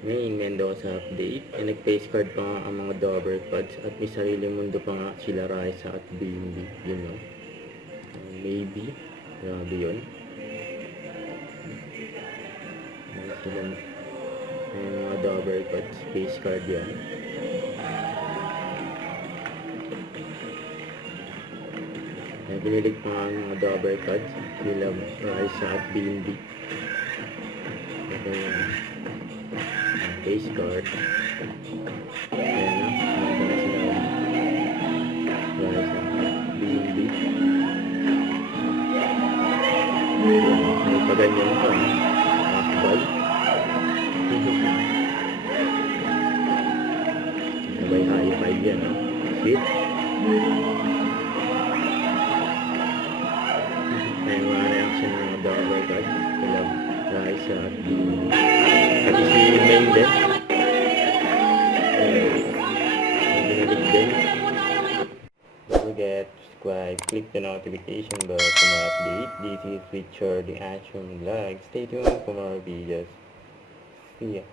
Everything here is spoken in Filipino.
Ngayon, Mendoza update. Nag-face card pa nga ang mga Dover Pods at may sariling mundo pa nga sila Raisa at BNB. Yun know? Maybe. Grabe yun. Sila yung mga Dover Pods. Face card yan. Binilig pa nga ang mga Dover Pods. Sila Raisa at BNB. Ito yung face card. Ayan na. Ito na sila. Raisa at BNB. May paganyan pa. Nakakabay. Sabay high five yan. Sweet. May mga reaction ng mga Dover Pods. Sila Raisa at BNB. Pati si Mendes. Binilig din. Don't forget to subscribe, click the notification bell for more update. This is Richard the Action Vlog. Stay tuned for more videos. See ya.